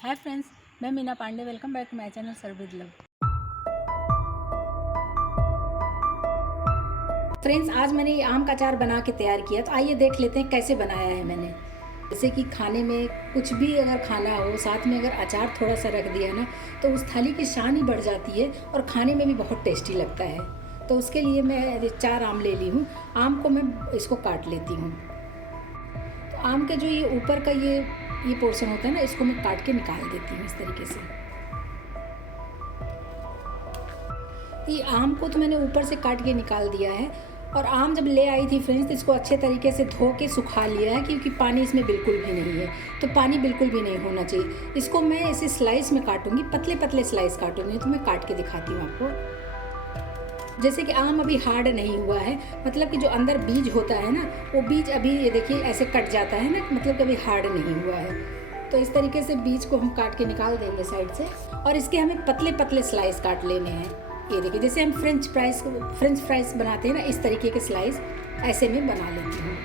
हाय friends, मैं Meena Pandey. Welcome back to my channel serve with love. Friends, आज मैंने ये आम का अचार बना के तैयार किया, तो आइए देख लेते हैं कैसे बनाया है मैंने। जैसे कि खाने में कुछ भी अगर खाना हो, साथ में अगर अचार थोड़ा सा रख दिया ना, तो उस थाली की शान ही बढ़ जाती है और खाने में भी बहुत टेस्टी लगता है। तो उसके लिए मैं 4 आम ले ली हूँ। आम को मैं इसको काट लेती हूँ। तो आम के जो ये ऊपर का ये पोर्शन होता है ना, इसको मैं काट के निकाल देती हूँ इस तरीके से। ये आम को तो मैंने ऊपर से काट के निकाल दिया है। और आम जब ले आई थी फ्रेंड्स, तो इसको अच्छे तरीके से धो के सुखा लिया है, क्योंकि पानी इसमें बिल्कुल भी नहीं है। तो पानी बिल्कुल भी नहीं होना चाहिए। इसको मैं ऐसे स्लाइस में काटूंगी, पतले पतले स्लाइस काटूंगी। तो मैं काट के दिखाती हूँ आपको। जैसे कि आम अभी हार्ड नहीं हुआ है, मतलब कि जो अंदर बीज होता है ना, वो बीज अभी ये देखिए ऐसे कट जाता है ना, मतलब कि अभी हार्ड नहीं हुआ है। तो इस तरीके से बीज को हम काट के निकाल देंगे साइड से। और इसके हमें पतले पतले स्लाइस काट लेने हैं। ये देखिए, जैसे हम फ्रेंच फ्राइज बनाते हैं ना, इस तरीके के स्लाइस ऐसे में बना लेती हूँ।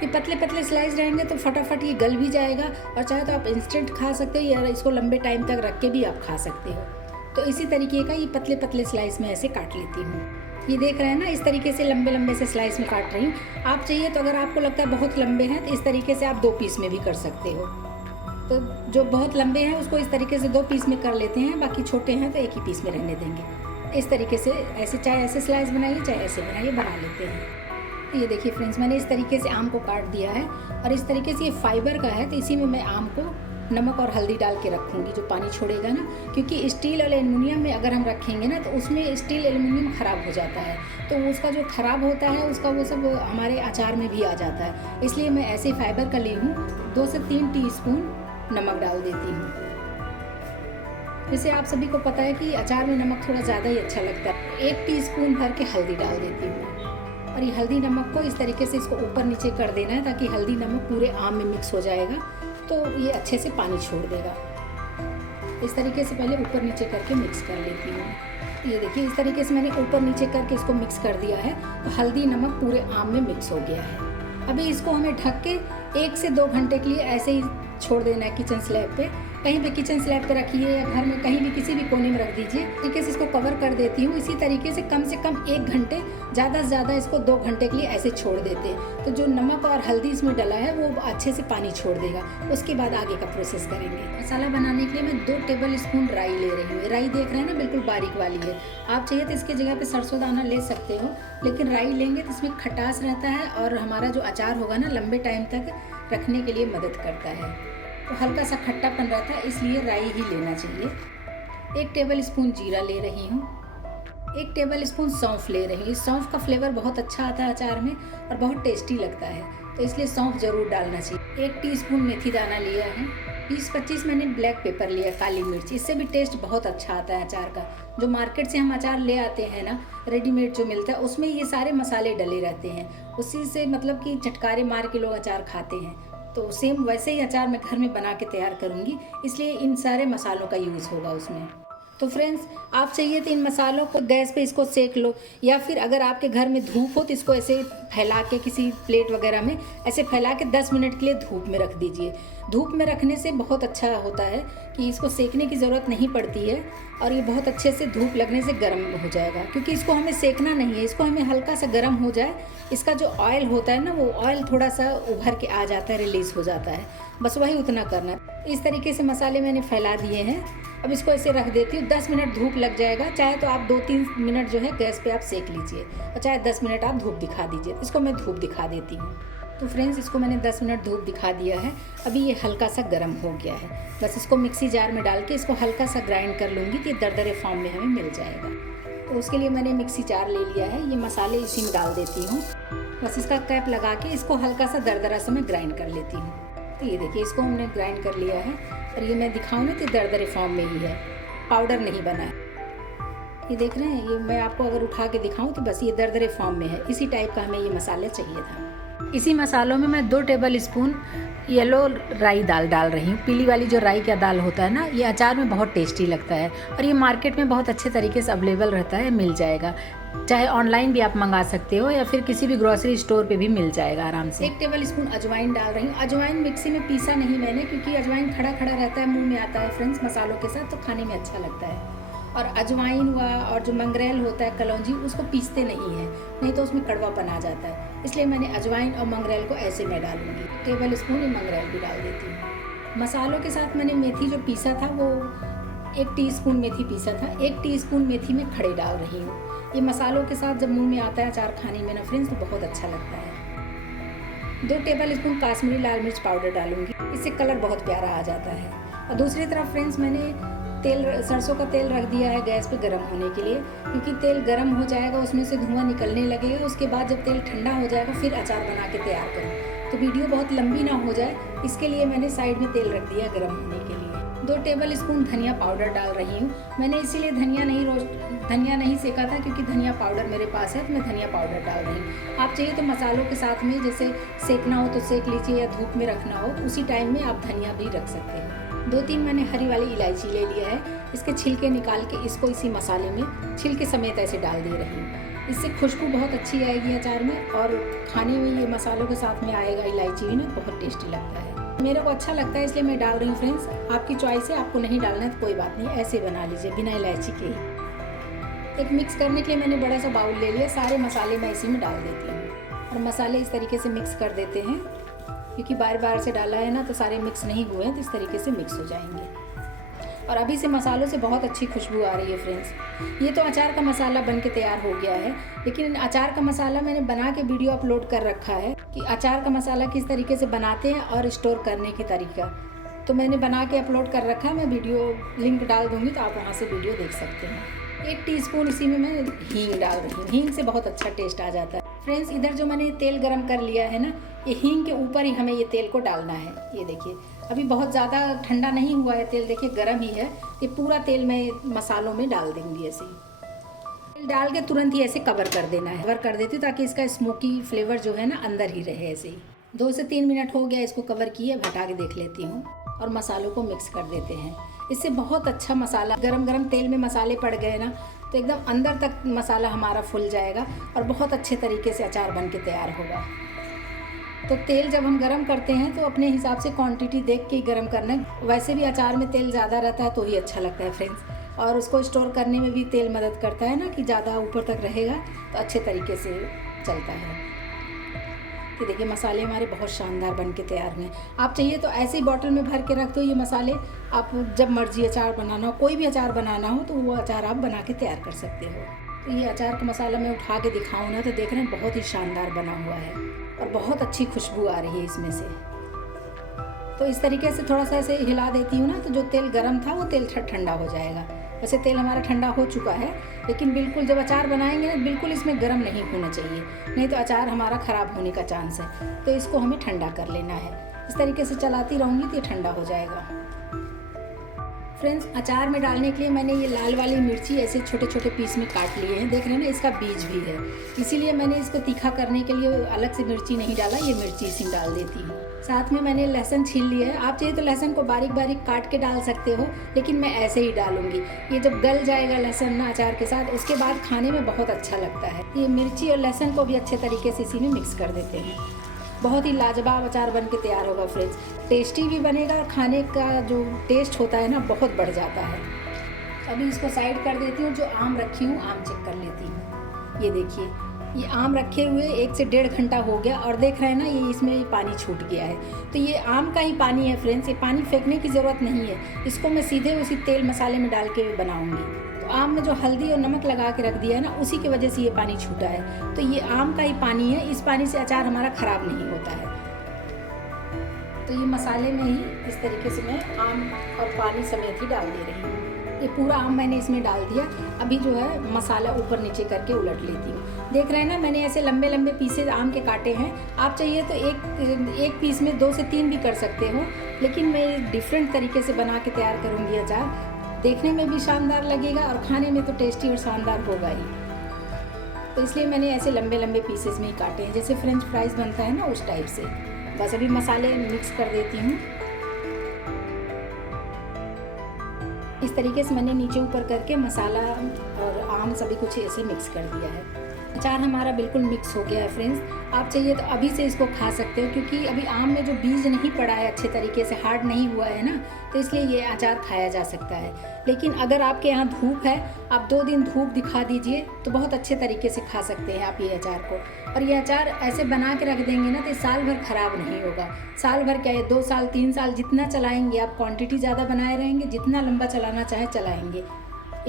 ये पतले पतले स्लाइस रहेंगे तो फटाफट ये गल भी जाएगा। और चाहे तो आप इंस्टेंट खा सकते हो, या इसको लंबे टाइम तक रख के भी आप खा सकते हो। तो इसी तरीके का ये पतले पतले स्लाइस में ऐसे काट लेती हूँ। ये देख रहे हैं ना, इस तरीके से लंबे लंबे से स्लाइस में काट रही हूँ। आप चाहिए तो अगर आपको लगता है बहुत लंबे हैं, तो इस तरीके से आप 2 पीस में भी कर सकते हो। तो जो बहुत लंबे हैं उसको इस तरीके से 2 पीस में कर लेते हैं, बाकी छोटे हैं तो एक ही पीस में रहने देंगे। इस तरीके से ऐसे, चाहे ऐसे स्लाइस बनाइए चाहे ऐसे बनाइए, बना लेते हैं। ये देखिए फ्रेंड्स, मैंने इस तरीके से आम को काट दिया है। और इस तरीके से ये फाइबर का है, तो इसी में मैं आम को नमक और हल्दी डाल के रखूँगी, जो पानी छोड़ेगा ना। क्योंकि स्टील और एल्युमिनियम में अगर हम रखेंगे ना, तो उसमें स्टील एल्युमिनियम ख़राब हो जाता है। तो उसका जो ख़राब होता है उसका वो सब हमारे अचार में भी आ जाता है। इसलिए मैं ऐसे फाइबर का ली हूँ। 2 से 3 टीस्पून नमक डाल देती हूँ। जैसे आप सभी को पता है कि अचार में नमक थोड़ा ज़्यादा ही अच्छा लगता है। 1 टीस्पून भर के हल्दी डाल देती हूँ। और ये हल्दी नमक को इस तरीके से इसको ऊपर नीचे कर देना है, ताकि हल्दी नमक पूरे आम में मिक्स हो जाएगा, तो ये अच्छे से पानी छोड़ देगा। इस तरीके से पहले ऊपर नीचे करके मिक्स कर लेती हूँ। ये देखिए, इस तरीके से मैंने ऊपर नीचे करके इसको मिक्स कर दिया है। तो हल्दी नमक पूरे आम में मिक्स हो गया है। अभी इसको हमें ढक के 1 से 2 घंटे के लिए ऐसे ही छोड़ देना है किचन स्लैब पे। कहीं भी किचन स्लैब पे रखिए, या घर में कहीं भी किसी भी कोने में रख दीजिए। तरीके से इसको कवर कर देती हूँ। इसी तरीके से कम 1 घंटे, ज़्यादा से ज़्यादा इसको 2 घंटे के लिए ऐसे छोड़ देते हैं। तो जो नमक और हल्दी इसमें डला है वो अच्छे से पानी छोड़ देगा। उसके बाद आगे का प्रोसेस करेंगे। मसाला बनाने के लिए मैं 2 टेबल स्पून राई ले रही हूँ। राई देख रहे हैं ना, बिल्कुल बारीक वाली है। आप चाहिए तो इसकी जगह पे सरसों दाना ले सकते हो, लेकिन राई लेंगे तो इसमें खटास रहता है, और हमारा जो अचार होगा ना, लंबे टाइम तक रखने के लिए मदद करता है। तो हल्का सा खट्टापन रहता है, इसलिए राई ही लेना चाहिए। 1 टेबल स्पून जीरा ले रही हूँ। 1 टेबल स्पून सौंफ ले रही हूँ। इस सौंफ का फ्लेवर बहुत अच्छा आता है अचार में, और बहुत टेस्टी लगता है, तो इसलिए सौंफ ज़रूर डालना चाहिए। 1 टीस्पून मेथी दाना लिया है। 20-25 मैंने ब्लैक पेपर लिया, काली मिर्च। इससे भी टेस्ट बहुत अच्छा आता है अचार का। जो मार्केट से हम अचार ले आते हैं ना, रेडीमेड जो मिलता है, उसमें ये सारे मसाले डले रहते हैं। उसी से मतलब कि झटकारे मार के लोग अचार खाते हैं। तो सेम वैसे ही अचार मैं घर में बना के तैयार करूँगी, इसलिए इन सारे मसालों का यूज़ होगा उसमें। तो फ्रेंड्स, आप चाहिए तो इन मसालों को गैस पे इसको सेक लो, या फिर अगर आपके घर में धूप हो तो इसको ऐसे फैला के किसी प्लेट वगैरह में ऐसे फैला के 10 मिनट के लिए धूप में रख दीजिए। धूप में रखने से बहुत अच्छा होता है कि इसको सेकने की ज़रूरत नहीं पड़ती है, और ये बहुत अच्छे से धूप लगने से गर्म हो जाएगा। क्योंकि इसको हमें सेकना नहीं है, इसको हमें हल्का सा गर्म हो जाए, इसका जो ऑयल होता है ना, वो ऑयल थोड़ा सा उभर के आ जाता है, रिलीज़ हो जाता है, बस वही उतना करना है। इस तरीके से मसाले मैंने फैला दिए हैं। अब इसको ऐसे रख देती हूँ। 10 मिनट धूप लग जाएगा। चाहे तो आप 2-3 मिनट जो है गैस पे आप सेक लीजिए, और चाहे 10 मिनट आप धूप दिखा दीजिए। इसको मैं धूप दिखा देती हूँ। तो फ्रेंड्स, इसको मैंने 10 मिनट धूप दिखा दिया है। अभी ये हल्का सा गर्म हो गया है। बस इसको मिक्सी जार में डाल के इसको हल्का सा ग्राइंड कर लूँगी, तो ये दरदरे फॉर्म में हमें मिल जाएगा। तो उसके लिए मैंने मिक्सी जार ले लिया है। ये मसाले इसी में डाल देती हूँ। बस इसका कैप लगा के इसको हल्का सा दरदरा सा मैं ग्राइंड कर लेती हूँ। तो ये देखिए, इसको हमने ग्राइंड कर लिया है। और ये मैं दिखाऊँ ना, तो दरदरे फॉर्म में ही है, पाउडर नहीं बना है। ये देख रहे हैं, ये मैं आपको अगर उठा के दिखाऊं तो बस ये दरदरे फॉर्म में है। इसी टाइप का हमें ये मसाले चाहिए था। इसी मसालों में मैं 2 टेबल स्पून येलो राई दाल डाल रही हूँ। पीली वाली जो राई का दाल होता है ना, ये अचार में बहुत टेस्टी लगता है, और ये मार्केट में बहुत अच्छे तरीके से अवेलेबल रहता है, मिल जाएगा। चाहे ऑनलाइन भी आप मंगा सकते हो या फिर किसी भी ग्रोसरी स्टोर पे भी मिल जाएगा आराम से। 1 टेबल स्पून अजवाइन डाल रही हूँ। अजवाइन मिक्सी में पीसा नहीं मैंने, क्योंकि अजवाइन खड़ा खड़ा रहता है, मुंह में आता है फ्रेंड्स मसालों के साथ, तो खाने में अच्छा लगता है। और अजवाइन हुआ और जो मंगरेल होता है, कलौंजी, उसको पीसते नहीं है, नहीं तो उसमें कड़वापन आ जाता है। इसलिए मैंने अजवाइन और मंगरेल को ऐसे मैं डालूंगी। 1 टेबल स्पून मंगरेल भी डाल देती हूँ। मसालों के साथ मैंने मेथी जो पीसा था वो 1 टीस्पून मेथी पीसा था, 1 टीस्पून मेथी में खड़े डाल रही हूँ। ये मसालों के साथ जब मुंह में आता है अचार खाने में ना फ्रेंड्स, तो बहुत अच्छा लगता है। 2 टेबल स्पून काश्मीरी लाल मिर्च पाउडर डालूंगी, इससे कलर बहुत प्यारा आ जाता है। और दूसरी तरफ फ्रेंड्स मैंने सरसों का तेल रख दिया है गैस पे गर्म होने के लिए, क्योंकि तेल गर्म हो जाएगा, उसमें से धुआं निकलने लगेगा। उसके बाद जब तेल ठंडा हो जाएगा फिर अचार बना के तैयार करूँ, तो वीडियो बहुत लंबी ना हो जाए, इसके लिए मैंने साइड में तेल रख दिया गर्म होने के लिए। 2 टेबल स्पून धनिया पाउडर डाल रही हूँ। मैंने इसीलिए धनिया नहीं सेका था, क्योंकि धनिया पाउडर मेरे पास है, तो मैं धनिया पाउडर डाल रही हूँ। आप चाहिए तो मसालों के साथ में जैसे सेकना हो तो सेक लीजिए, या धूप में रखना हो तो उसी टाइम में आप धनिया भी रख सकते हैं। 2-3 मैंने हरी वाली इलायची ले लिया है, इसके छिलके निकाल के इसको इसी मसाले में छिलके समेत ऐसे डाल दे रही हूँ। इससे खुशबू बहुत अच्छी आएगी अचार में, और खाने में ये मसालों के साथ में आएगा इलायची भी ना, बहुत टेस्टी लगता है। मेरे को अच्छा लगता है इसलिए मैं डाल रही हूँ फ्रेंड्स। आपकी चॉइस है, आपको नहीं डालना है तो कोई बात नहीं, ऐसे बना लीजिए बिना इलायची के ही। एक मिक्स करने के लिए मैंने बड़ा सा बाउल ले लिया, सारे मसाले मैं इसी में डाल देती हूँ और मसाले इस तरीके से मिक्स कर देते हैं, क्योंकि बार बार से डाला है ना, तो सारे मिक्स नहीं हुए हैं, तो इस तरीके से मिक्स हो जाएंगे। और अभी से मसालों से बहुत अच्छी खुशबू आ रही है फ्रेंड्स। ये तो अचार का मसाला बन के तैयार हो गया है, लेकिन अचार का मसाला मैंने बना के वीडियो अपलोड कर रखा है कि अचार का मसाला किस तरीके से बनाते हैं और स्टोर करने की तरीका, तो मैंने बना के अपलोड कर रखा है। मैं वीडियो लिंक डाल दूँगी, तो आप वहाँ से वीडियो देख सकते हैं। 1 टीस्पून इसी में मैं हींग डाल रही हूँ, हींग से बहुत अच्छा टेस्ट आ जाता है फ्रेंड्स। इधर जो मैंने तेल गरम कर लिया है ना, ये हींग के ऊपर ही हमें ये तेल को डालना है। ये देखिए अभी बहुत ज़्यादा ठंडा नहीं हुआ है तेल, देखिए गर्म ही है। ये पूरा तेल मैं मसालों में डाल देंगी ऐसे ही। तेल डाल के तुरंत ही ऐसे कवर कर देना है, कवर कर देती हूँ ताकि इसका स्मोकी फ्लेवर जो है ना अंदर ही रहे ऐसे ही। 2 से 3 मिनट हो गया इसको कवर किए, हटा के देख लेती हूँ और मसालों को मिक्स कर देते हैं। इससे बहुत अच्छा मसाला, गरम गरम तेल में मसाले पड़ गए ना, तो एकदम अंदर तक मसाला हमारा फुल जाएगा और बहुत अच्छे तरीके से अचार बन के तैयार होगा। तो तेल जब हम गरम करते हैं तो अपने हिसाब से क्वांटिटी देख के ही गरम करना है। वैसे भी अचार में तेल ज़्यादा रहता है तो ही अच्छा लगता है फ्रेंड्स, और उसको स्टोर करने में भी तेल मदद करता है ना, कि ज़्यादा ऊपर तक रहेगा तो अच्छे तरीके से चलता है। तो देखिए मसाले हमारे बहुत शानदार बन के तैयार हुए हैं। आप चाहिए तो ऐसे ही बॉटल में भर के रख दो ये मसाले, आप जब मर्जी अचार बनाना हो, कोई भी अचार बनाना हो तो वो अचार आप बना के तैयार कर सकते हो। तो ये अचार का मसाला मैं उठा के दिखाऊँ ना, तो देख रहे हैं बहुत ही शानदार बना हुआ है और बहुत अच्छी खुशबू आ रही है इसमें से। तो इस तरीके से थोड़ा सा ऐसे हिला देती हूँ ना, तो जो तेल गर्म था वो तेल ठंडा हो जाएगा। वैसे तेल हमारा ठंडा हो चुका है, लेकिन बिल्कुल जब अचार बनाएंगे ना, बिल्कुल इसमें गर्म नहीं होना चाहिए, नहीं तो अचार हमारा ख़राब होने का चांस है। तो इसको हमें ठंडा कर लेना है। इस तरीके से चलाती रहूँगी तो ये ठंडा हो जाएगा। फ्रेंड्स अचार में डालने के लिए मैंने ये लाल वाली मिर्ची ऐसे छोटे छोटे पीस में काट लिए हैं, देख रहे हैं ना, इसका बीज भी है, इसीलिए मैंने इसको तीखा करने के लिए अलग से मिर्ची नहीं डाला, ये मिर्ची इसी में डाल देती हूँ। साथ में मैंने लहसुन छील लिया है, आप चाहिए तो लहसुन को बारीक बारीक काट के डाल सकते हो, लेकिन मैं ऐसे ही डालूंगी। ये जब गल जाएगा लहसुन ना अचार के साथ, उसके बाद खाने में बहुत अच्छा लगता है। ये मिर्ची और लहसुन को भी अच्छे तरीके से इसी में मिक्स कर देते हैं। बहुत ही लाजवाब अचार बन के तैयार होगा फ्रेंड्स, टेस्टी भी बनेगा और खाने का जो टेस्ट होता है ना बहुत बढ़ जाता है। अभी इसको साइड कर देती हूँ। जो आम रखी हूँ आम चेक कर लेती हूँ। ये देखिए ये आम रखे हुए 1 से 1.5 घंटा हो गया और देख रहे हैं ना, ये इसमें पानी छूट गया है, तो ये आम का ही पानी है फ्रेंड्स। ये पानी फेंकने की ज़रूरत नहीं है, इसको मैं सीधे उसी तेल मसाले में डाल के बनाऊँगी। तो आम में जो हल्दी और नमक लगा के रख दिया है ना, उसी की वजह से ये पानी छूटा है, तो ये आम का ही पानी है। इस पानी से अचार हमारा ख़राब नहीं होता है। तो ये मसाले में ही इस तरीके से मैं आम और पानी समेत ही डाल दे रही हूँ। ये पूरा आम मैंने इसमें डाल दिया। अभी जो है मसाला ऊपर नीचे करके उलट लेती हूँ। देख रहे हैं ना, मैंने ऐसे लंबे लंबे पीसेज आम के काटे हैं। आप चाहिए तो एक पीस में 2 से 3 भी कर सकते हो, लेकिन मैं डिफरेंट तरीके से बना के तैयार करूँगी अचार। देखने में भी शानदार लगेगा और खाने में तो टेस्टी और शानदार होगा ही। तो इसलिए मैंने ऐसे लंबे लंबे पीसेस में ही काटे हैं, जैसे फ्रेंच फ्राइज़ बनता है ना उस टाइप से। बस अभी मसाले मिक्स कर देती हूँ। इस तरीके से मैंने नीचे ऊपर करके मसाला और आम सभी कुछ ऐसे मिक्स कर दिया है। अचार हमारा बिल्कुल मिक्स हो गया है फ्रेंड्स। आप चाहिए तो अभी से इसको खा सकते हो, क्योंकि अभी आम में जो बीज नहीं पड़ा है अच्छे तरीके से, हार्ड नहीं हुआ है ना, तो इसलिए ये अचार खाया जा सकता है। लेकिन अगर आपके यहाँ धूप है, आप 2 दिन धूप दिखा दीजिए तो बहुत अच्छे तरीके से खा सकते हैं आप ये अचार को। और ये अचार ऐसे बना के रख देंगे ना तो साल भर ख़राब नहीं होगा। साल भर क्या है, 2 साल 3 साल जितना चलाएंगे आप, क्वांटिटी ज़्यादा बनाए रहेंगे, जितना लंबा चलाना चाहे चलाएंगे,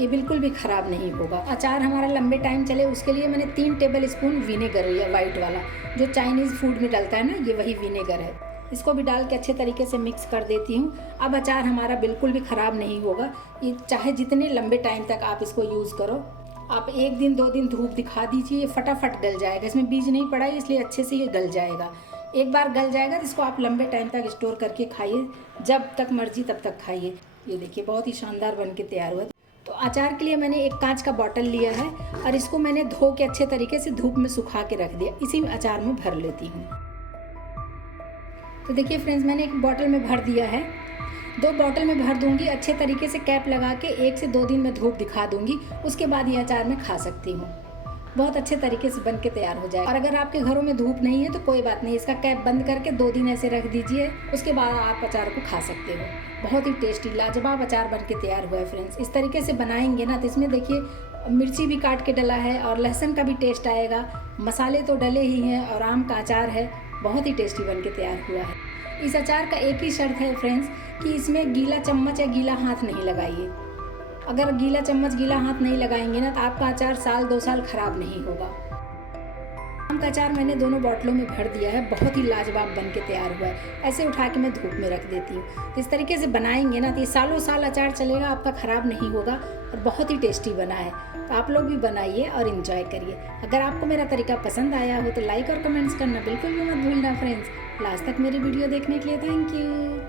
ये बिल्कुल भी ख़राब नहीं होगा। अचार हमारा लंबे टाइम चले उसके लिए मैंने 3 टेबल स्पून विनेगर लिया, वाइट वाला जो चाइनीज़ फूड में डलता है ना, ये वही विनेगर है। इसको भी डाल के अच्छे तरीके से मिक्स कर देती हूँ। अब अचार हमारा बिल्कुल भी ख़राब नहीं होगा। ये चाहे जितने लंबे टाइम तक आप इसको यूज़ करो, आप 1 दिन 2 दिन धूप दिखा दीजिए, ये फटाफट गल जाएगा। इसमें बीज नहीं पड़ा है इसलिए अच्छे से ये गल जाएगा। एक बार गल जाएगा तो इसको आप लंबे टाइम तक स्टोर करके खाइए, जब तक मर्जी तब तक खाइए। ये देखिए बहुत ही शानदार बन के तैयार हुआ। तो अचार के लिए मैंने एक कांच का बॉटल लिया है और इसको मैंने धो के अच्छे तरीके से धूप में सुखा के रख दिया। इसी में अचार में भर लेती हूँ। तो देखिए फ्रेंड्स, मैंने एक बॉटल में भर दिया है। 2 बॉटल में भर दूंगी, अच्छे तरीके से कैप लगा के 1 से 2 दिन में धूप दिखा दूंगी। उसके बाद ये अचार मैं खा सकती हूँ। बहुत अच्छे तरीके से बन के तैयार हो जाए। और अगर आपके घरों में धूप नहीं है तो कोई बात नहीं, इसका कैप बंद करके 2 दिन ऐसे रख दीजिए, उसके बाद आप अचार को खा सकते हो। बहुत ही टेस्टी लाजवाब अचार बन के तैयार हुआ है फ्रेंड्स। इस तरीके से बनाएंगे ना तो इसमें देखिए मिर्ची भी काट के डला है और लहसुन का भी टेस्ट आएगा। मसाले तो डले ही हैं और आम का अचार है, बहुत ही टेस्टी बन के तैयार हुआ है। इस अचार का एक ही शर्त है फ्रेंड्स कि इसमें गीला चम्मच या गीला हाथ नहीं लगाइए। अगर गीला चम्मच गीला हाथ नहीं लगाएंगे ना तो आपका अचार साल 2 साल ख़राब नहीं होगा। आम का अचार मैंने दोनों बोतलों में भर दिया है, बहुत ही लाजवाब बन के तैयार हुआ है। ऐसे उठा के मैं धूप में रख देती हूँ। इस तरीके से बनाएंगे ना तो ये सालों साल अचार चलेगा, आपका ख़राब नहीं होगा और बहुत ही टेस्टी बना है। तो आप लोग भी बनाइए और इन्जॉय करिए। अगर आपको मेरा तरीका पसंद आया हो तो लाइक और कमेंट्स करना बिल्कुल भी मत भूलना फ्रेंड्स। लास्ट तक मेरी वीडियो देखने के लिए थैंक यू।